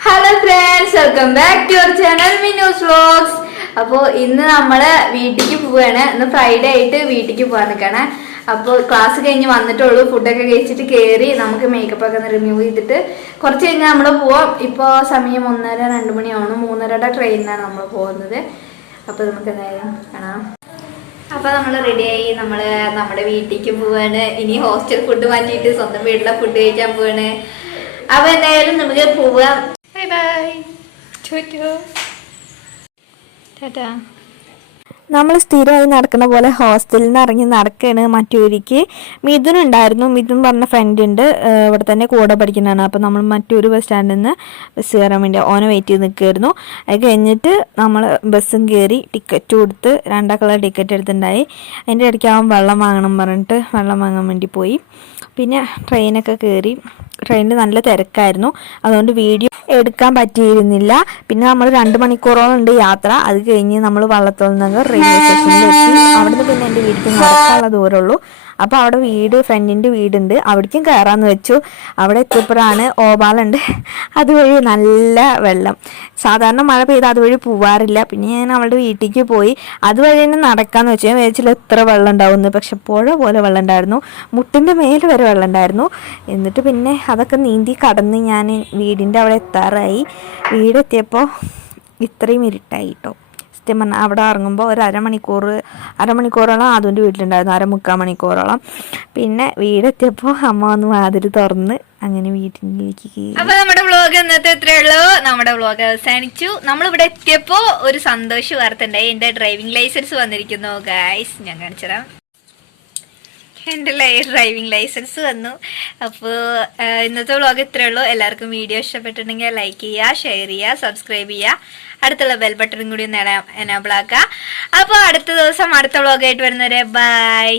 Hello friends welcome back to your channel Minu's vlogs അപ്പോൾ ഇന്ന് നമ്മൾ വീട്ടിലേക്ക് പോവുകയാണ് ഇന്ന് ഫ്രൈഡേ ആയിട്ട് വീട്ടിലേക്ക് പോകാൻ നിൽക്കുകയാണ് അപ്പോൾ ക്ലാസ് കഴിഞ്ഞ് വന്നിട്ടുള്ളൂ. ഫുഡൊക്കെ കഴിച്ചിട്ട് കയറി നമുക്ക് മേക്കപ്പ് ഒക്കെ റിമൂവ് ചെയ്തിട്ട് കുറച്ച് കഴിഞ്ഞാൽ നമ്മൾ പോവാം. ഇപ്പോൾ സമയം ഒന്നര രണ്ട് മണിയാണ്. മൂന്നരയുടെ ട്രെയിനിനാണ് നമ്മൾ പോകുന്നത്. അപ്പോൾ നമുക്ക് എന്തായാലും കാണാം. അപ്പോൾ നമ്മൾ റെഡിയായി നമ്മൾ നമ്മുടെ വീട്ടിലേക്ക് പോവാണ്. ഇനി ഹോസ്റ്റൽ ഫുഡ് മാറ്റിയിട്ട് സ്വന്തം വീട്ടിലെ ഫുഡ് കഴിക്കാൻ പോവാണ്. അപ്പോൾ എന്തായാലും നമുക്ക് പോവാം. ബൈ. നമ്മൾ സ്ഥിരമായി നടക്കുന്ന പോലെ ഹോസ്റ്റലിൽ നിന്ന് ഇറങ്ങി നടക്കുകയാണ് മറ്റൂരിക്ക്. മിഥുൻ ഉണ്ടായിരുന്നു. മിഥുൻ പറഞ്ഞ ഫ്രണ്ട് ഉണ്ട്. ഇവിടെ തന്നെ കൂടെ പഠിക്കുന്നതാണ്. അപ്പോൾ നമ്മൾ മറ്റൊരു ബസ് സ്റ്റാൻഡിൽ നിന്ന് ബസ് കയറാൻ വേണ്ടി ഓനെ വെയിറ്റ് ചെയ്ത് നിൽക്കുകയായിരുന്നു അത് കഴിഞ്ഞിട്ട് നമ്മൾ ബസ്സും കയറി ടിക്കറ്റ് കൊടുത്ത് രണ്ടാക്കുള്ള ടിക്കറ്റ് എടുത്തിട്ടുണ്ടായി. അതിന്റെ ഇടയ്ക്ക് അവൻ വെള്ളം വാങ്ങണം പറഞ്ഞിട്ട് വെള്ളം വാങ്ങാൻ വേണ്ടി പോയി. പിന്നെ ട്രെയിനൊക്കെ കയറി. ട്രെയിനിൽ നല്ല തിരക്കായിരുന്നു. അതുകൊണ്ട് വീഡിയോ എടുക്കാൻ പറ്റിയിരുന്നില്ല. പിന്നെ നമ്മൾ രണ്ട് മണിക്കൂറോളം ഉണ്ട് യാത്ര. അത് കഴിഞ്ഞ് നമ്മൾ വള്ളത്തോൾ നഗർ റെയിൽവേ സ്റ്റേഷനിൽ എത്തി. അവിടുന്ന് പിന്നെ എന്റെ വീട്ടിൽ നടക്കാനുള്ള ദൂരമുള്ളൂ. അപ്പോൾ അവിടെ വീട് ഫ്രണ്ടിന്റെ വീടുണ്ട്. അവിടേക്കും കയറാമെന്ന് വെച്ചു. അവിടെ എത്തിയപ്പോഴാണ് ഓപാലുണ്ട് അതുവഴി നല്ല വെള്ളം. സാധാരണ മഴ പെയ്ത് അതുവഴി പോവാറില്ല. പിന്നെ ഞാൻ അവളുടെ വീട്ടിലേക്ക് പോയി. അതുവഴി തന്നെ നടക്കാമെന്ന് വെച്ചു. ഞാൻ വിചാരിച്ചില്ല എത്ര വെള്ളം ഉണ്ടാവുമെന്ന്. പക്ഷെ പുഴ പോലെ വെള്ളം ഉണ്ടായിരുന്നു. മുട്ടിന്റെ മേലെ വരെ വെള്ളം ഉണ്ടായിരുന്നു. എന്നിട്ട് പിന്നെ അതൊക്കെ നീന്തി കടന്ന് ഞാൻ വീടിന്റെ അവിടെ എത്താറായി വീടെത്തിയപ്പോൾ ഇത്രയും ഇരുട്ടായി കേട്ടോ സത്യം പറഞ്ഞാൽ അവിടെ ഇറങ്ങുമ്പോൾ ഒരു അരമണിക്കൂർ അരമണിക്കൂറോളം അതിന്റെ വീട്ടിലുണ്ടായിരുന്നു അരമുക്കാൽ മണിക്കൂറോളം. പിന്നെ വീടെത്തിയപ്പോൾ അമ്മ ഒന്ന് വാതിൽ തുറന്ന് അങ്ങനെ വീട്ടിലേക്ക് അപ്പൊ നമ്മുടെ വ്ളോഗ് ഇന്നത്തെ ഇത്രേ നമ്മുടെ വ്ളോഗ് അവസാനിച്ചു. നമ്മൾ ഇവിടെ എത്തിയപ്പോ ഒരു സന്തോഷ വാർത്ത എന്റെ ഡ്രൈവിംഗ് ലൈസൻസ് വന്നിരിക്കുന്നു ഗായ്സ് ഞാൻ കാണിച്ചുതരാം. എന്റെ ഡ്രൈവിംഗ് ലൈസൻസ് വന്നു. അപ്പോൾ ഇന്നത്തെ വ്ളോഗ് ഇത്രേ ഉള്ളൂ. എല്ലാവർക്കും വീഡിയോ ഇഷ്ടപ്പെട്ടിട്ടുണ്ടെങ്കിൽ ലൈക്ക് ചെയ്യുക ഷെയർ ചെയ്യുക സബ്സ്ക്രൈബ് ചെയ്യുക. അടുത്തുള്ള ബെൽ ബട്ടണും കൂടി ഒന്ന് എനാബിൾ ആക്കുക. അപ്പോൾ അടുത്ത ദിവസം അടുത്ത വ്ളോഗായിട്ട് വരുന്നവരെ ബൈ.